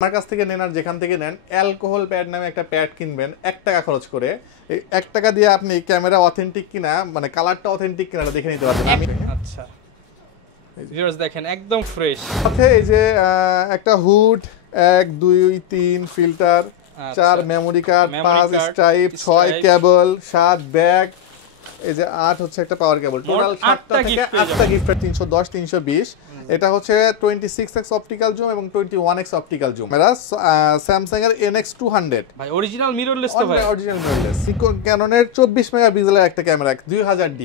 আমার কাছ থেকে নেন আর যেখান থেকে নেন অ্যালকোহল প্যাড নামে একটা প্যাড কিনবেন 1 টাকা খরচ করে। এই 1 টাকা দিয়ে আপনি ক্যামেরা অথেন্টিক কিনা মানে কালারটা অথেন্টিক কিনা দেখে নিতে পারবেন। আমি আচ্ছা ভিউয়ার্স দেখেন একদম ফ্রেশ। সাথে এই যে একটা hood 1 2 3 filter 4 memory card 5 stripe 6 কেবল 7 ব্যাগ এই যে 8 হচ্ছে একটা পাওয়ার কেবল। টোটাল 7টা থেকে 8টা গিফট 310 320। এটা হচ্ছে 26x অপটিক্যাল জুম এবং 21x অপটিক্যাল জুম। মেরা স্যামসাং এর NX 200 ভাই অরিজিনাল মিররলেস তো ভাই, অরিজিনাল মিররলেস। ক্যাননের 24 মেগাপিক্সেলের একটা ক্যামেরা 2000D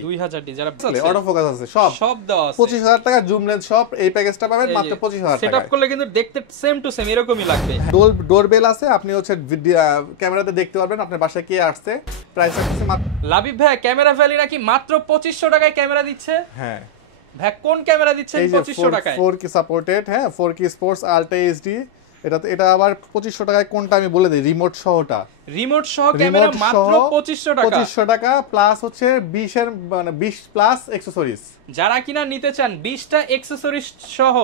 যারা অটো ফোকাস আছে সব দেওয়া আছে 25000 টাকা জুম লেন্স সব এই প্যাকেজটা পাবেন মাত্র 25000 টাকা। সেটআপ করলে কিন্তু দেখতে সেম টু সেম এরকমই লাগবে। ডোরবেল আছে, আপনি হচ্ছে ক্যামেরাতে দেখতে পারবেন আপনার বাসায় কে আসছে। প্রাইস আছে মাত্র লাবিব ভাই ক্যামেরা ভ্যালি নাকি মাত্র 2500 টাকায় ক্যামেরা দিচ্ছে। হ্যাঁ ভাই কোন ক্যামেরা দিচ্ছেন 2500 টাকায়? 4K সাপোর্টেড, হ্যাঁ 4K স্পোর্টস আলট্রা এইচডি। এটা আবার 2500 টাকায় কোনটা আমি বলে দিই, রিমোট সহটা। রিমোট সহ ক্যামেরা মাত্র 2500 টাকা। 2500 টাকা প্লাস হচ্ছে 20 এর মানে 20 প্লাস অ্যাকসেসরিজ। যারা কিনা নিতে চান 20টা অ্যাকসেসরিজ সহ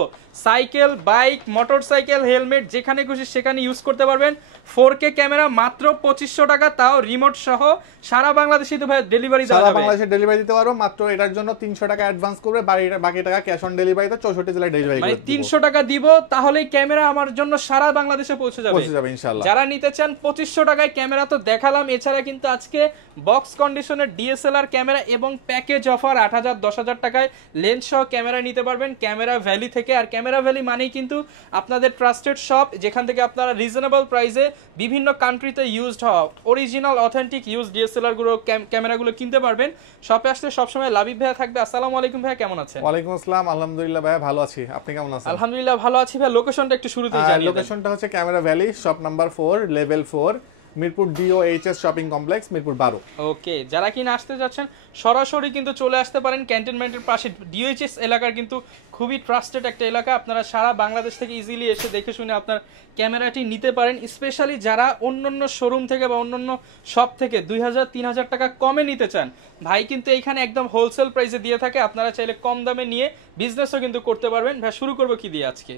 সাইকেল বাইক মোটরসাইকেল হেলমেট যেখানে খুশি সেখানে ইউজ করতে পারবেন। 4K ক্যামেরা মাত্র 2500 টাকা, তাও রিমোট সহ। সারা বাংলাদেশে তো ভাই ডেলিভারি দেওয়া যাবে। সারা বাংলাদেশে ডেলিভারি দিতে পারবো। মাত্র এটার জন্য 300 টাকা অ্যাডভান্স করবে, বাকি টাকা ক্যাশ অন ডেলিভারিতে 64 জেলায় ডেলিভারি মানে 300 টাকা দিব তাহলেই ক্যামেরা আমার জন্য সারা বাংলাদেশে পৌঁছে যাবে ইনশাআল্লাহ। যারা নিতে চান 2500 টাকায় ক্যামেরা তো দেখালাম, এছাড়া কিন্তু আজকে বক্স কন্ডিশনের ডিএসএলআর ক্যামেরা এবং প্যাকেজ অফার 8000 10000 টাকায় লেন্স সহ ক্যামেরা নিতে পারবেন ক্যামেরা ভ্যালি থেকে। আর ক্যামেরা ভ্যালি মানেই কিন্তু আপনাদের ট্রাস্টেড শপ, যেখান থেকে আপনারা রিজনেবল প্রাইসে বিভিন্ন কান্ট্রিতে ইউজড হওয়া অরিজিনাল অথেন্টিক ইউজ ডিএসএলআর গুলো ক্যামেরাগুলো কিনতে পারবেন। শপে আসলে সবসময় লাবিব ভাইয়া থাকবে। আসসালামু আলাইকুম ভাইয়া, কেমন আছেন? ওয়ালাইকুম আসসালাম, আলহামদুলিল্লাহ ভাইয়া ভালো আছি, আপনি কেমন আছেন? আলহামদুলিল্লাহ ভালো আছি ভাই। লোকেশনটা একটু শুরুতেই জানিয়ে দেন। লোকেশনটা হচ্ছে camera valley, shop number 4 level 4 Mirpur DOHS shopping complex Mirpur 12। ওকে, যারা কিনা আসতে যাচ্ছেন সরাসরি কিন্তু চলে আসতে পারেন ক্যান্টনমেন্টের পাশে। DOHS এলাকার কিন্তু খুবই ট্রাস্টেড একটা এলাকা। আপনারা সারা বাংলাদেশ থেকে ইজিলি এসে দেখে শুনে আপনার ক্যামেরাটি নিতে পারেন। স্পেশালি যারা অন্যান্য শোরুম থেকে বা অন্যান্য শপ থেকে 2000-3000 টাকা কমে নিতে চান, ভাই কিন্তু এইখানে একদম হোলসেল প্রাইসে দিয়ে থাকে। আপনারা চাইলে কম দামে নিয়ে বিজনেসও কিন্তু করতে পারবেন। ভাই শুরু করবো কি দিয়ে আজকে?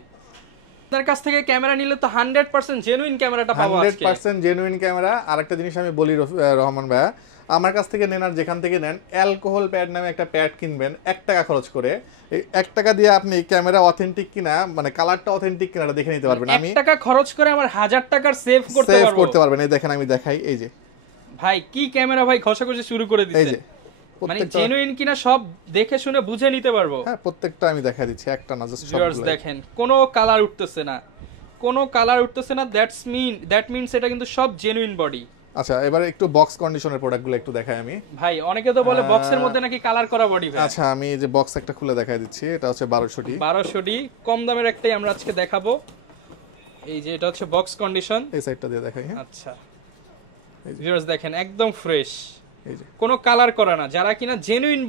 আপনার কাছ থেকে ক্যামেরা নিলে তো 100% জেনুইন ক্যামেরাটা পাবো আজকে। 100% জেনুইন ক্যামেরা। আরেকটা জিনিস আমি বলি রহমান ভাইয়া, আমার কাছ থেকে নেন আর যেখান থেকে নেন অ্যালকোহল প্যাড নামে একটা প্যাড কিনবেন 1 টাকা খরচ করে। এই 1 টাকা দিয়ে আপনি ক্যামেরা অথেন্টিক কিনা মানে কালারটা অথেন্টিক কিনা দেখে নিতে পারবেন। আমি 1 টাকা খরচ করে আমার 1000 টাকার সেভ করতে পারবেন। এই দেখেন আমি দেখাই, এই যে ভাই কি ক্যামেরা ভাই, ঘষাঘষি শুরু করে দিচ্ছে। এই যে মানে জেনুইন কিনা সব দেখে শুনে বুঝে নিতে পারবো। হ্যাঁ প্রত্যেকটা আমি দেখাই দিচ্ছি, একটা না জাস্ট সবগুলো দেখেন কোনো কালার উঠতেছে না, দ্যাট মিন্স এটা কিন্তু সব জেনুইন বডি। আচ্ছা এবারে একটু বক্স কন্ডিশনের প্রোডাক্টগুলো একটু দেখাই আমি। ভাই অনেকে তো বলে বক্সের মধ্যে নাকি কালার করা বডি। ভাই আচ্ছা আমি এই যে বক্স একটা খুলে দেখাই দিচ্ছি, এটা হচ্ছে 1200D কম দামের একটাই আমরা আজকে দেখাবো। এই যে এটা হচ্ছে বক্স কন্ডিশন, এই সাইডটা দিয়ে দেখাই। হ্যাঁ আচ্ছা ভিউয়ার্স দেখেন একদম ফ্রেশ, এই যে কোনো কালার করা না। যারা কিনা জেনুইন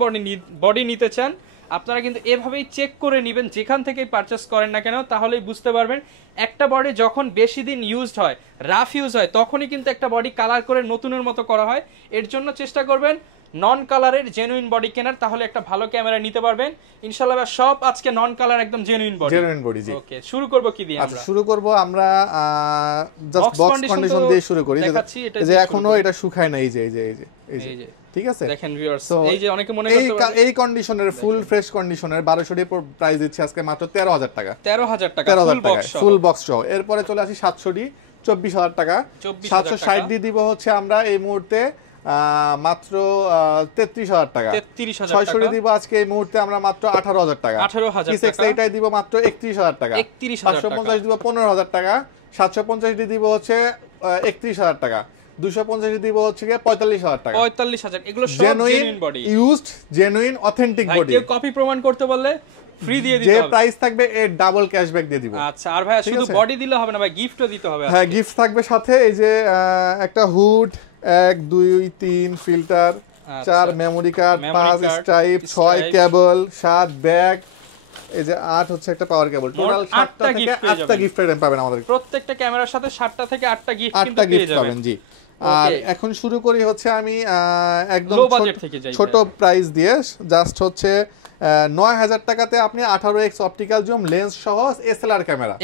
বডি নিতে চান আপনারা কিন্তু এভাবেই চেক করে নেবেন যেখান থেকেই পারচেস করেন না কেন, তাহলেই বুঝতে পারবেন। একটা বডি যখন বেশি দিন ইউজড হয়, রাফ ইউজ হয়, তখনই কিন্তু একটা বডি কালার করে নতুনের মতো করা হয়। এর জন্য চেষ্টা করবেন নন কালারের জেনুইন বডি কেনার, তাহলে একটা ভালো ক্যামেরা নিতে পারবেন ইনশাআল্লাহ। সব আজকে নন কালার একদম জেনুইন বডি। জি ওকে, শুরু করব কি দিয়ে? আমরা শুরু করব আমরা জাস্ট বক্স কন্ডিশন দিয়ে শুরু করি। যে এখনো এটা শুকায় না, এই যে ঠিক আছে দেখেন ভিউয়ার্স, এই যে অনেকে মনে করতে পারে এই কন্ডিশনের ফুল ফ্রেশ কন্ডিশনের 1200D প্রাইস দিচ্ছে আজকে মাত্র 13000 টাকা। 13000 টাকা ফুল বক্স সহ। এরপরে চলে আসি 700D 24000 টাকা। 760D দিব হচ্ছে আমরা এই মুহূর্তে মাত্র 33000 টাকা। 600D দিব আজকে এই মুহূর্তে আমরা মাত্র 18000 টাকা। 18000 টাকা। এইটাই দিব মাত্র 31000 টাকা। 550 দিব 15000 টাকা। 750D দিব হচ্ছে 31000 টাকা। 250 দিব হচ্ছে 45000 টাকা। 45000 এগুলো সব genuine body, used genuine authentic body. কেউ কপি প্রমাণ করতে বললে ফ্রি দিয়ে দিতে হবে। যে প্রাইস থাকবে এর ডাবল ক্যাশব্যাক দিয়ে দিব। আচ্ছা আর ভাই শুধু বডি দিলে হবে না ভাই, গিফটও দিতে হবে। হ্যাঁ গিফট থাকবে সাথে। এই যে একটা hood 1 2 3 filter 4 memory card 5 stripe 6 কেবল 7 ব্যাগ এই যে 8 হচ্ছে একটা পাওয়ার কেবল। টোটাল 7টা থেকে 8টা গিফট আইটেম পাবেন আমাদের। প্রত্যেকটা ক্যামেরার সাথে 7টা থেকে 8টা গিফট কিন্তু পেয়ে যাবেন। জি আর এখন শুরু করি হচ্ছে আমি একদম ছোট প্রাইস দিয়ে, জাস্ট হচ্ছে 9000 টাকাতে আপনি 18x অপটিক্যাল জুম লেন্স সহ এসএলআর ক্যামেরা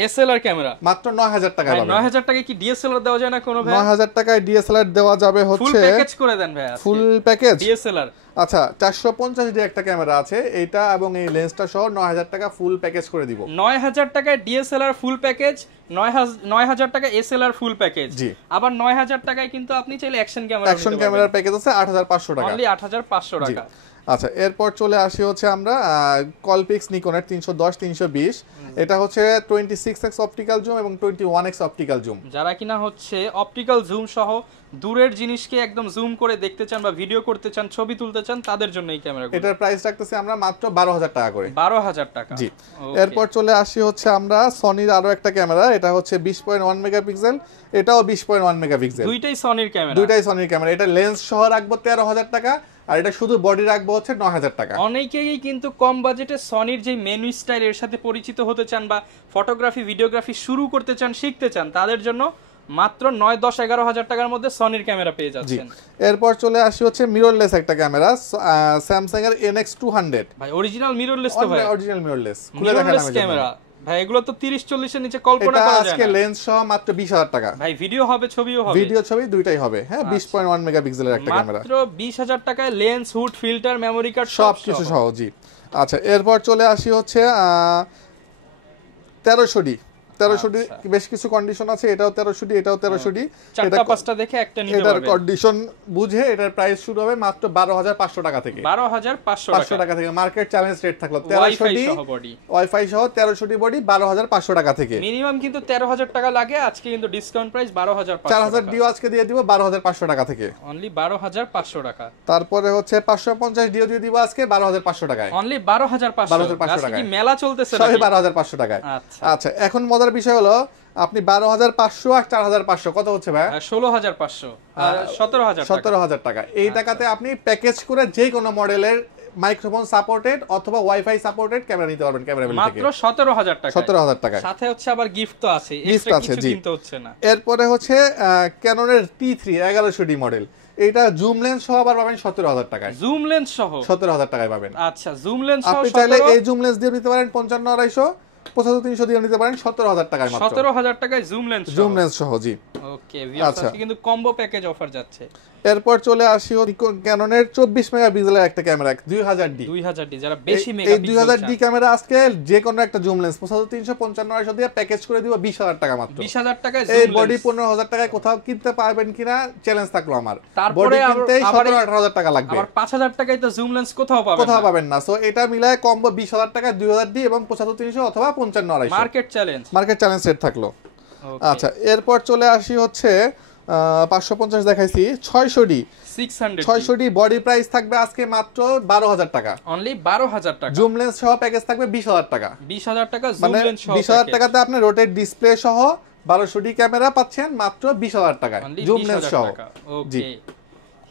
মাত্র 9000 টাকায় পাবেন। 9000 টাকায় কি ডিএসএলআর দেওয়া যায় না কোনো ভাই? 9000 টাকায় ডিএসএলআর দেওয়া যাবে হচ্ছে ফুল প্যাকেজ করে দেন ভাই আজকে। ফুল প্যাকেজ ডিএসএলআর আচ্ছা 450 ডি একটা ক্যামেরা আছে, এইটা এবং এই লেন্সটা সহ 9000 টাকা ফুল প্যাকেজ করে দিব। 9000 টাকায় ডিএসএলআর ফুল প্যাকেজ, 9000 টাকা এসএলআর ফুল প্যাকেজ। আবার 9000 টাকায় কিন্তু আপনি চাইলে অ্যাকশন ক্যামেরার প্যাকেজ আছে 8500 টাকা, অনলি 8500 টাকা। আচ্ছা এরপর চলে আসি হচ্ছে আমরা কলপিক্স নিকনের 310 320, এটা হচ্ছে 26x অপটিক্যাল জুম এবং 21x অপটিক্যাল জুম। যারা কিনা হচ্ছে অপটিক্যাল জুম সহ দূরের জিনিসকে একদম জুম করে দেখতে চান বা ভিডিও করতে চান, ছবি তুলতে চান, তাদের জন্য এই ক্যামেরাগুলো। এটার প্রাইস রাখতেছি আমরা মাত্র 12000 টাকা করে। 12000 টাকা, জি। এরপর চলে আসি হচ্ছে আমরা সনির আরো একটা ক্যামেরা, এটা হচ্ছে 20.1 মেগাপিক্সেল, এটাও 20.1 মেগাপিক্সেল। দুইটাই সনির ক্যামেরা। এটা লেন্স সহ রাখবো 13000 টাকা, আর এটা শুধু বডি রাখবো হচ্ছে 9000 টাকা। অনেকেই কিন্তু কম বাজেটে সনির যে মেনু স্টাইল এর সাথে পরিচিত হতে চান বা ফটোগ্রাফি ভিডিওগ্রাফি শুরু করতে চান, শিখতে চান, তাদের জন্য মাত্র 9 10 11 হাজার টাকার মধ্যে সনির ক্যামেরা পেয়ে যাচ্ছেন। এরপর চলে আসি হচ্ছে মিররলেস একটা ক্যামেরা, স্যামসাং এর NX200। ভাই অরিজিনাল মিররলেস তো ভাই, অরিজিনাল মিররলেস খুলে দেখালাম ক্যামেরা ভাই, এগুলো তো 30 40 এর নিচে কল্পনা করা যায় না। আজকে লেন্স সহ মাত্র 20000 টাকা ভাই, ভিডিও হবে ছবিও হবে, ভিডিও ছবি দুইটাই হবে। হ্যাঁ 20.1 মেগাপিক্সেলের একটা ক্যামেরা, মাত্র 20000 টাকায় lens, hood, filter, memory card সব কিছু সহ। জি আচ্ছা এরপর চলে আসি হচ্ছে 1300D বেশ কিছু কন্ডিশন আছে, এটাও 1300D, এটাও 1300D, চারটা পাঁচটা দেখে একটা নিতে পারবেন। এটার কন্ডিশন বুঝে এটার প্রাইস শুরু হবে মাত্র 12500 টাকা থেকে। 12500 টাকা থেকে মার্কেট চ্যালেঞ্জ রেট থাকলো 1300D ওয়াইফাই সহ 1300D বডি 12500 টাকা থেকে। মিনিমাম কিন্তু 13000 টাকা লাগে, আজকে কিন্তু ডিসকাউন্ট প্রাইস 12500 4000 ডিও আজকে দিয়ে দিব 12500 টাকা থেকে, অনলি 12500 টাকা। তারপরে হচ্ছে 550 ডিও দিয়ে দিব আজকে 12500 টাকায়, অনলি 12500 টাকা। কি মেলা চলতেছে নাকি? সবই 12500 টাকায়। আচ্ছা এখন মজার বিষয় হলো আপনি 12500 আর 4500 কত হচ্ছে ভাই? 16500 আর 17000 টাকা। এই টাকাতে আপনি প্যাকেজ করে যে কোনো মডেলের মাইক্রোফোন সাপোর্টেড অথবা ওয়াইফাই সাপোর্টেড ক্যামেরা নিতে পারবেন ক্যামেরা থেকে মাত্র 17000 টাকা। 17000 টাকা সাথে হচ্ছে আবার গিফট তো আছে, এক্সট্রা কিছু কিনতে হচ্ছে না। এরপরে হচ্ছে ক্যাননের T3 1100D মডেল, এটা জুম লেন্স সহ আবার পাবেন 17000 টাকায়। জুম লেন্স সহ 17000 টাকায় পাবেন। আচ্ছা জুম লেন্স সহ আপনি চাইলে এই জুম লেন্স দিয়ে নিতে পারেন 55 250 300 দিয়ে নিতে পারেন 17000 টাকায় মাত্র। 17000 টাকায় জুম লেন্স সহ। জি ওকে ভিউয়ার্স, আজকে কিন্তু কম্বো প্যাকেজ অফার যাচ্ছে। এরপর চলে আসি ক্যাননের 24 মেগাপিক্সেলের একটা ক্যামেরা 2000D। যারা বেশি মেগাপিক্সেল এই 2000D ক্যামেরা আজকে যে কোনো একটা জুম লেন্স 75 300 55 দিয়ে প্যাকেজ করে দিব 20000 টাকা মাত্র। 20000 টাকায় জুম লেন্স, এই বডি 15000 টাকায় কোথাও কিনতে পারবেন কিনা চ্যালেঞ্জ থাকলো আমার। বডি কিনতে 17-18000 টাকা লাগবে, আবার 5000 টাকায় তো জুম লেন্স কোথাও পাবেন না। সো এটা মিলায় কম্বো 20000 টাকা 2000D এবং 75 300 অথবা 55 মার্কেট চ্যালেঞ্জ সেট থাকলো। আচ্ছা এরপর চলে আসি হচ্ছে 550 দেখাইছি 600D বডি প্রাইস থাকবে আজকে মাত্র 12000 টাকা, অনলি 12000 টাকা। জুম লেন্স সহ প্যাকেজ থাকবে 20000 টাকা। 20000 টাকা জুম লেন্স সহ, 20000 টাকাতে আপনি রোটেট ডিসপ্লে সহ 1200D ক্যামেরা পাচ্ছেন মাত্র 20000 টাকায় জুম লেন্স সহ। ওকে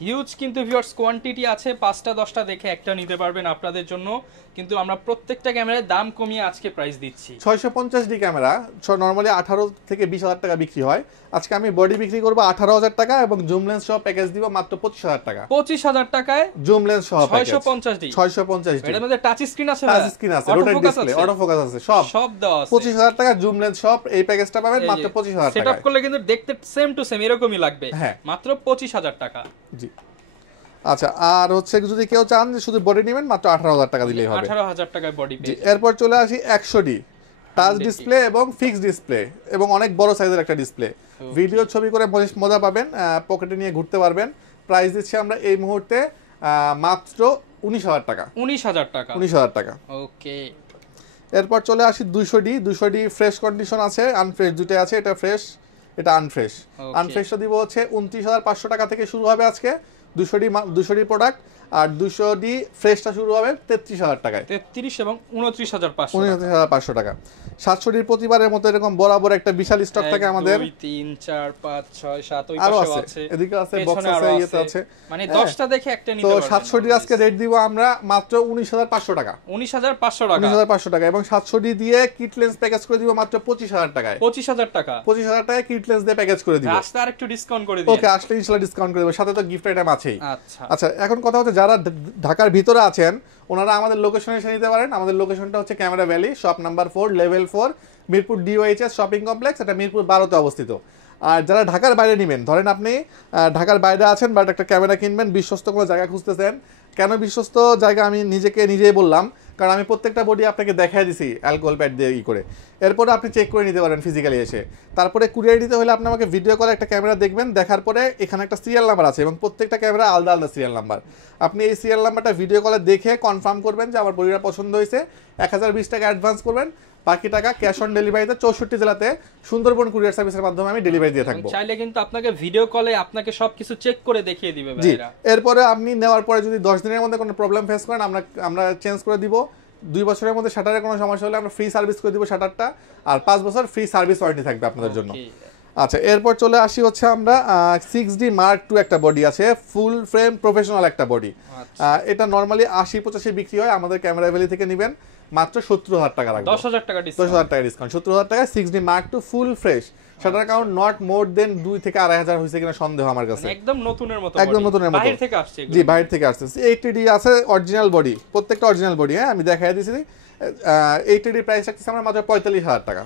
হিউজ কিন্তু ভিউয়ার্স কোয়ান্টিটি আছে, 5টা 10টা দেখে একটা নিতে পারবেন আপনাদের জন্য। কিন্তু আমরা প্রত্যেকটা ক্যামেরার দাম কমিয়ে আজকে প্রাইস দিচ্ছি। 650D ক্যামেরা নরমালি 18 থেকে 20000 টাকা বিক্রি হয়, আজকে আমি বডি বিক্রি করব 18000 টাকা এবং জুম লেন্স সহ প্যাকেজ দিব মাত্র 25000 টাকা। 25000 টাকায় জুম লেন্স সহ 650D এর মধ্যে টাচ স্ক্রিন আছে, রোটেট ডিসপ্লে, অটো ফোকাস আছে, সব দেওয়া আছে। 25000 টাকা জুম লেন্স সহ এই প্যাকেজটা পাবেন মাত্র 25000 টাকা। সেটআপ করলে কিন্তু দেখতে সেম টু সেম এরকমই লাগবে, মাত্র 25000 টাকা। জি আচ্ছা আর হচ্ছে যদি কেউ চান যে শুধু বডি নেবেন মাত্র 18000 টাকা দিলেই হবে। 18000 টাকায় বডি পেয়ে। এরপর চলে আসি 100D টাচ ডিসপ্লে এবং ফিক্সড ডিসপ্লে এবং অনেক বড় সাইজের একটা ডিসপ্লে, ভিডিও ছবি করে মজা পাবেন, পকেটে নিয়ে ঘুরতে পারবেন। প্রাইস দিচ্ছি আমরা এই মুহূর্তে মাত্র 19000 টাকা। 19000 টাকা। ওকে এরপর চলে আসি 200D ফ্রেশ কন্ডিশন আছে, আনফ্রেশ দুটোই আছে, এটা ফ্রেশ এটা আনফ্রেশ। আনফ্রেশটা দিব হচ্ছে 29500 টাকা থেকে শুরু হবে আজকে 200D প্রোডাক্ট, আর 200D ফ্রেশটা শুরু হবে 33000 টাকায়। 33 এবং 29500 টাকা। 700D প্রতিবারের মতো এরকম বরাবর একটা বিশাল স্টক থাকে আমাদের। 2 3 4 5 6 7 ওই আরো পাশে আছে, এদিকে আছে, বক্স আছে, ইয়েতে আছে, মানে 10টা দেখে একটা নিতে তো পারবেন। 700D আজকে রেট দিব আমরা মাত্র 19500 টাকা। 19500 টাকা এবং 700D দিয়ে কিট লেন্স প্যাকেজ করে দিব মাত্র 25000 টাকায়। 25000 টাকা কিট লেন্স দিয়ে প্যাকেজ করে দিব। আসলে আরেকটু ডিসকাউন্ট করে দিন। ওকে আসলে ইনশাআল্লাহ ডিসকাউন্ট করে দেব, সাথে তো গিফট আইটেম আছেই। আচ্ছা এখন কথা হচ্ছে যারা ঢাকার ভিতরে আছেন ওনারা আমাদের লোকেশনে এসে নিতে পারেন। আমাদের লোকেশনটা হচ্ছে camera valley, shop number 4, level 4, Mirpur DOHS shopping complex, এটা মিরপুর 12তে অবস্থিত। আর যারা ঢাকার বাইরে নেবেন, ধরেন আপনি ঢাকার বাইরে আছেন বাট একটা ক্যামেরা কিনবেন, বিশ্বস্ত কোনো জায়গা খুঁজতেছেন। কেন বিশ্বস্ত জায়গা আমি নিজেই বললাম, কারণ আমি প্রত্যেকটা বডি আপনাকে দেখাই দিছি অ্যালকোহল প্যাড দিয়ে করে, এরপরে আপনি চেক করে নিতে পারেন ফিজিক্যালি এসে। তারপরে কুরিয়ার দিতে হলে আপনি আমাকে ভিডিও কলে একটা ক্যামেরা দেখবেন, দেখার পরে এখানে একটা সিরিয়াল নাম্বার আছে এবং প্রত্যেকটা ক্যামেরা আলাদা আলাদা সিরিয়াল নাম্বার। আপনি এই সিরিয়াল নাম্বারটা ভিডিও কলে দেখে কনফার্ম করবেন যে আমার বডিটা পছন্দ হয়েছে, 1020 টাকা অ্যাডভান্স করবেন, বাকি টাকা ক্যাশ অন ডেলিভারিতে 64 জেলাতে সুন্দরবন কুরিয়ার সার্ভিসের মাধ্যমে আমি ডেলিভারি দিয়ে থাকবো। চাইলে কিন্তু আপনাকে ভিডিও কলে আপনাকে সবকিছু চেক করে দেখিয়ে দিবে জি। ভাইরা। এরপরে আপনি নেওয়ার পরে যদি 10 দিনের মধ্যে কোনো প্রবলেম ফেস করেন আমরা চেঞ্জ করে দিব। 2 বছরের মধ্যে শাটারের কোনো সমস্যা হলে আমরা ফ্রি সার্ভিস করে দিব শাটারটা, আর 5 বছর ফ্রি সার্ভিস ওয়ারেন্টি থাকবে আপনাদের জন্য। আচ্ছা, এরপর চলে আসি হচ্ছে আমরা 6D Mark II একটা বডি আছে, ফুল ফ্রেম প্রফেশনাল একটা বডি। এটা নর্মালি 80-85 বিক্রি হয়, আমাদের ক্যামেরা ভ্যালি থেকে নেবেন মাত্র 70,000 টাকা রাখবো। 10,000 টাকা ডিসকাউন্ট 70,000 টাকা 6D Mark II full fresh. Shutter count not more than 2 থেকে 2,500 হয়েছে কিনা সন্দেহ আমার কাছে। একদম নতুনের মতো, বাইরে থেকে আসছে। জি, বাইরে থেকে আসছে। 80D আছে অরিজিনাল বডি, প্রত্যেকটা অরিজিনাল বডি। হ্যাঁ, আমি দেখাই দিয়েছি। 80D প্রাইস রাখতেছি আমরা মাত্র 45,000 টাকা,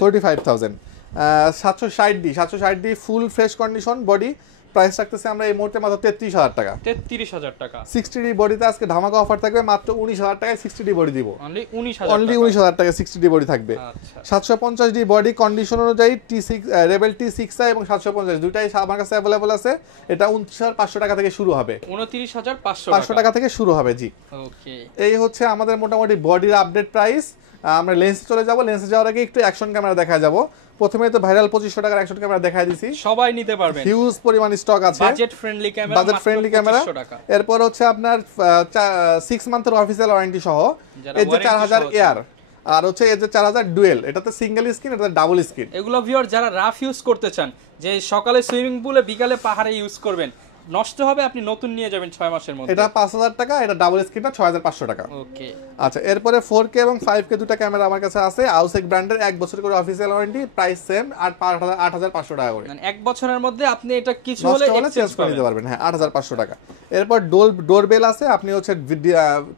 45,000। 760D full fresh condition body, price রাখতেছি আমরা এই মুহূর্তে মাত্র 33,000 টাকা। 33,000 টাকা। 60D বডিতে আজকে ধামাকা অফার থাকবে, মাত্র 19,000 টাকায় 60D বডি দিব। অনলি 19,000 টাকা 60D বডি থাকবে। 750D বডি কন্ডিশন অনুযায়ী T6 রেবেল T6i এবং 750 দুইটাই আমার কাছে अवेलेबल আছে। এটা 29,500 টাকা থেকে শুরু হবে। 29,500 টাকা থেকে শুরু হবে। জি, ওকে। এই হচ্ছে আমাদের মোটামুটি বডির আপডেট প্রাইস। আমরা লেন্সে চলে যাব। লেন্সে যাওয়ার আগে একটু অ্যাকশন ক্যামেরা দেখা যাব। প্রথমে তো ভাইরাল 2500 টাকার অ্যাকশন ক্যামেরা দেখাই দিছি, সবাই নিতে পারবেন, হিউজ পরিমাণ স্টক আছে, বাজেট ফ্রেন্ডলি ক্যামেরা। এরপর হচ্ছে আপনার 6 মান্থের অফিসিয়াল ওয়ারেন্টি সহ এই যে 4000 এয়ার, আর হচ্ছে এই যে 4000 ডুয়েল, এটাতে সিঙ্গেল স্ক্রিন, এটাতে ডাবল স্ক্রিন। এগুলো ভিউয়ার যারা রাফ ইউজ করতে চান, যে সকালে সুইমিং পুলে বিকালে পাহাড়ে ইউজ করবেন, নষ্ট হবে, আপনি নতুন নিয়ে যাবেন 6 মাসের মধ্যে। এটা 5,000 টাকা, এটা ডাবল স্ক্রিনটা 6,500 টাকা। ওকে। আচ্ছা, এরপরে 4K এবং 5K দুটো ক্যামেরা আমার কাছে আছে, আউসেক ব্র্যান্ডের 1 বছর করে অফিসিয়াল ওয়ারেন্টি, প্রাইস সেম, আর 8,500 টাকা করে। মানে 1 বছরের মধ্যে আপনি এটা কিছু হলে চেঞ্জ করে নিতে পারবেন। হ্যাঁ, 8,500 টাকা। এরপর ডোরবেল আছে, আপনি হচ্ছে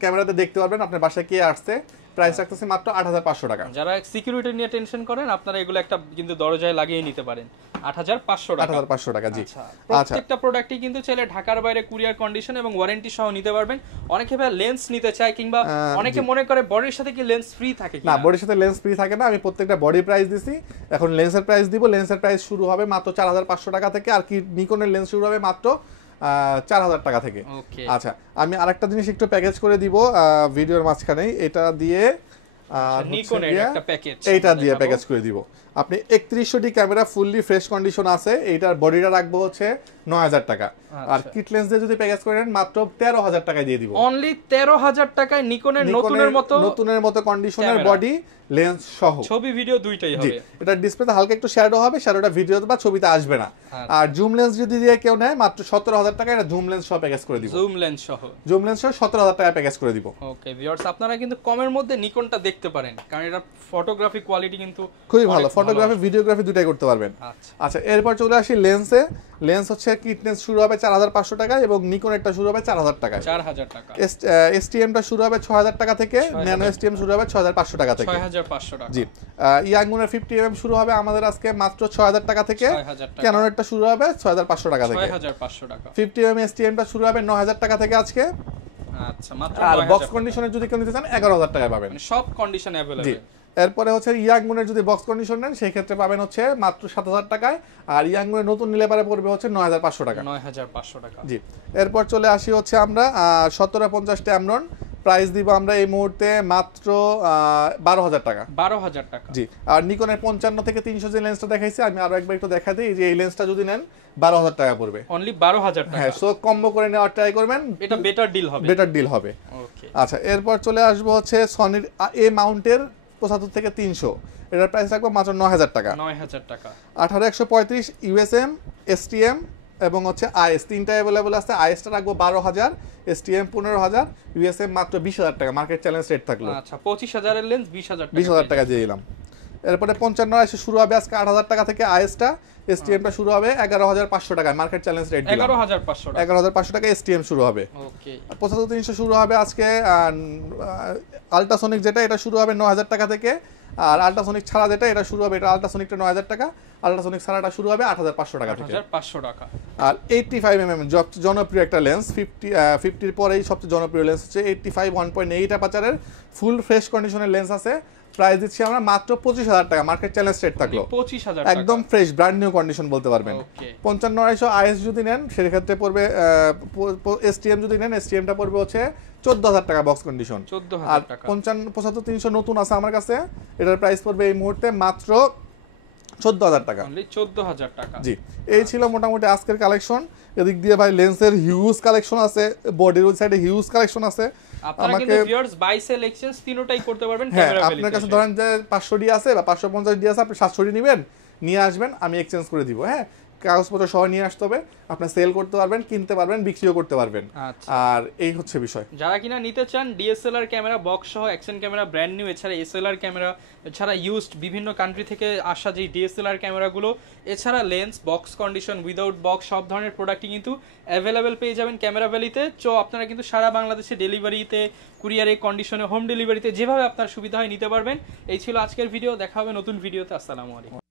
ক্যামেরাতে দেখতে পারবেন আপনার বাসায় কে আসছে। প্রাইস রাখতেছে মাত্র 8,500 টাকা। যারা সিকিউরিটি নিয়ে টেনশন করেন, আপনারা এগুলো একটা কিন্তু দরজায় লাগিয়ে নিতে পারেন। 8,500 টাকা। 8,500 টাকা। জি। প্রত্যেকটা প্রোডাক্টই কিন্তু চাইলে ঢাকার বাইরে কুরিয়ার কন্ডিশন এবং ওয়ারেন্টি সহ নিতে পারবেন। অনেকে ভাই লেন্স নিতে চায়, কিংবা অনেকে মনে করে বডির সাথে কি লেন্স ফ্রি থাকে কিনা। না, বডির সাথে লেন্স ফ্রি থাকে না। আমি প্রত্যেকটা বডি প্রাইস দিছি, এখন লেন্সের প্রাইস দিব। লেন্সের প্রাইস শুরু হবে মাত্র 4,500 টাকা থেকে, আর কি নিকনের লেন্স শুরু হবে মাত্র 4,000 টাকা থেকে। আচ্ছা, আমি আরেকটা জিনিস একটু প্যাকেজ করে দিব ভিডিওর মাঝখানেই, এটা দিয়ে এইটা দিয়ে প্যাকেজ করে দিব। আপনি 3100D camera fully fresh condition আছে, এইটার বডিটা রাখবো হচ্ছে 9,000 টাকা। আর কিট লেন্স দিয়ে যদি প্যাকেজ করেন মাত্র 13,000 টাকায় দিয়ে দিব। অনলি 13,000 টাকায় নিকনের নতুনের মতো কন্ডিশনের বডি, লেন্স সহ, ছবি ভিডিও দুইটাই হবে। এটা ডিসপ্লেতে হালকা একটু শ্যাডো হবে, শ্যাডোটা ভিডিওতে বা ছবিতে আসবে না। আর জুম লেন্স যদি দিয়ে কেউ নেয় মাত্র 17,000 টাকা, এটা জুম লেন্স সহ প্যাকেজ করে দিব। জুম লেন্স সহ 17,000 টাকা প্যাকেজ করে দিব। ওকে ভিউয়ার্স, আপনারা কিন্তু কমের মধ্যে নিকনটা দেখতে পারেন, কারণ এটা ফটোগ্রাফি কোয়ালিটি কিন্তু খুবই ভালো, ফটোগ্রাফি ভিডিওগ্রাফি দুটাই করতে পারবেন। আচ্ছা, এরপর চলে আসি লেন্সে। লেন্স হচ্ছে কিট লেন্স শুরু হবে 4,500 টাকা এবং নিকন একটা শুরু হবে 4,000 টাকা। 4,000 টাকা। এসটিএমটা শুরু হবে 6,000 টাকা থেকে, ন্যানো এসটিএম শুরু হবে 6,500 টাকা থেকে। 6,500 টাকা। জি। ইয়াংগুনের 50mm শুরু হবে আমাদের আজকে মাত্র 6,000 টাকা থেকে। ক্যাননেরটা শুরু হবে 6,500 টাকা থেকে। 6,500 টাকা। 50mm এসটিএমটা শুরু হবে 9,000 টাকা থেকে আজকে। আচ্ছা, মাত্র। আর বক্স কন্ডিশনে যদি কেউ নিতে চান 11,000 টাকায় পাবেন, সব কন্ডিশন अवेलेबल। এরপরে হচ্ছে ইয়াংগুনের যদি বক্স কন্ডিশন নেন সেই ক্ষেত্রে পাবেন হচ্ছে মাত্র 7,000 টাকায়, আর ইয়াংগুনের নতুন নিলে পারে পড়বে হচ্ছে 9,500 টাকা। 9,500 টাকা। জি। এরপর চলে আসি হচ্ছে আমরা 1750 ট্যামরন, প্রাইস দিব আমরা এই মুহূর্তে মাত্র 12,000 টাকা। 12,000 টাকা। জি। আর নিকনের 55 থেকে 300 যে লেন্সটা দেখাইছি, আমি আরো একবার একটু দেখা দিই, যে এই লেন্সটা যদি নেন 12,000 টাকা পড়বে। অনলি 12,000 টাকা। হ্যাঁ, সো কম্বো করে নেওয়ার ট্রাই করবেন, এটা বেটার ডিল হবে। ওকে। আচ্ছা, এরপর চলে আসবো হচ্ছে সনির এ মাউন্টের 75 থেকে 300, এটার প্রাইস রাখবো মাত্র 9,000 টাকা। 9,000 টাকা। 18-135 ইউএসএম, এসটিএম এবং হচ্ছে আইএস, তিনটা अवेलेबल আছে। আইএসটা রাখবো 12,000, এসটিএম 15,000, ইউএসএম মাত্র 20,000 টাকা, মার্কেট চ্যালেঞ্জ রেট থাকলো। আচ্ছা, 25,000 এর লেন্স 20,000 টাকা। 20,000 টাকা দিয়ে দিলাম। এরপরে 55 শুরু হবে আজকে 8,000 টাকা থেকে আইএসটা, এসটিএমটা শুরু হবে 11,500 টাকায়, মার্কেট চ্যালেঞ্জ রেট 11,500 টাকা এসটিএম শুরু হবে। ওকে 75,300 শুরু হবে আজকে। আল্ট্রাসনিক যেটা এটা শুরু হবে 9,000 টাকা থেকে, আর আল্ট্রাসনিক ছাড়া যেটা এটা শুরু হবে, এটা আল্ট্রাসনিকটা 9,000 টাকা, আল্ট্রাসনিক ছাড়াটা শুরু হবে 8,500 টাকা থেকে। 8,500 টাকা। আর 85mm জনপ্রিয় একটা লেন্স, 50 পরেই সবচেয়ে জনপ্রিয় লেন্স হচ্ছে 85 1.8 অ্যাপাচারের ফুল ফ্রেশ কন্ডিশনের লেন্স আছে। প্রাইস দিচ্ছি আমরা মাত্র 25,000 টাকা, মার্কেট চ্যালেঞ্জ রেট থাকলো 25,000 একদম ফ্রেশ ব্র্যান্ড নিউ কন্ডিশন বলতে পারবেন। 55,200 আইএস যদি নেন সেক্ষেত্রে পড়বে, এসটিএম যদি নেন এসটিএমটা পড়বে হচ্ছে 14,000 টাকা বক্স কন্ডিশন। আর 75,300 নতুন আছে আমার কাছে, এটার প্রাইস পড়বে এই মুহূর্তে মাত্র 14,000 টাকা। 14,000 টাকা। জি, এই ছিল মোটামুটি আজকের কালেকশন। এদিক দিয়ে ভাই লেন্সের হিউজ কালেকশন আছে, বডির ওই সাইডে হিউজ কালেকশন আছে। আপনারা কিন্তু ভিউয়ার্স বাই সেল এক্সচেঞ্জ তিনটাই করতে পারবেন হ্যাঁ, ক্যামেরা ভ্যালিতে। আপনার কাছে ধরেন যে 500 ডি আছে বা 550 ডি আছে, আপনি 700 ডি নেবেন, নিয়ে আসবেন, আমি এক্সচেঞ্জ করে দিব। হ্যাঁ, কাগজপত্র সহ নিয়ে আসতে হবে, আপনি সেল করতে পারবেন, কিনতে পারবেন, বিক্রিও করতে পারবেন। আর এই হচ্ছে বিষয়। যারা কিনা নিতে চান ডিএসএলআর ক্যামেরা বক্স সহ, অ্যাকশন ক্যামেরা ব্র্যান্ড নিউ, এছাড়া এসএলআর ক্যামেরা, এছাড়া ইউজড বিভিন্ন কান্ট্রি থেকে আসা যে ডিএসএলআর ক্যামেরাগুলো, এছাড়া lens box condition without box সব ধরনের প্রোডাক্টই কিন্তু অ্যাভেলেবেল পেয়ে যাবেন ক্যামেরা ভ্যালিতে। তো আপনারা কিন্তু সারা বাংলাদেশে ডেলিভারিতে, কুরিয়ারে, কন্ডিশনে, হোম ডেলিভারিতে যেভাবে আপনার সুবিধা হয় নিতে পারবেন। এই ছিল আজকের ভিডিও, দেখা হবে নতুন ভিডিওতে। আসসালামু আলাইকুম।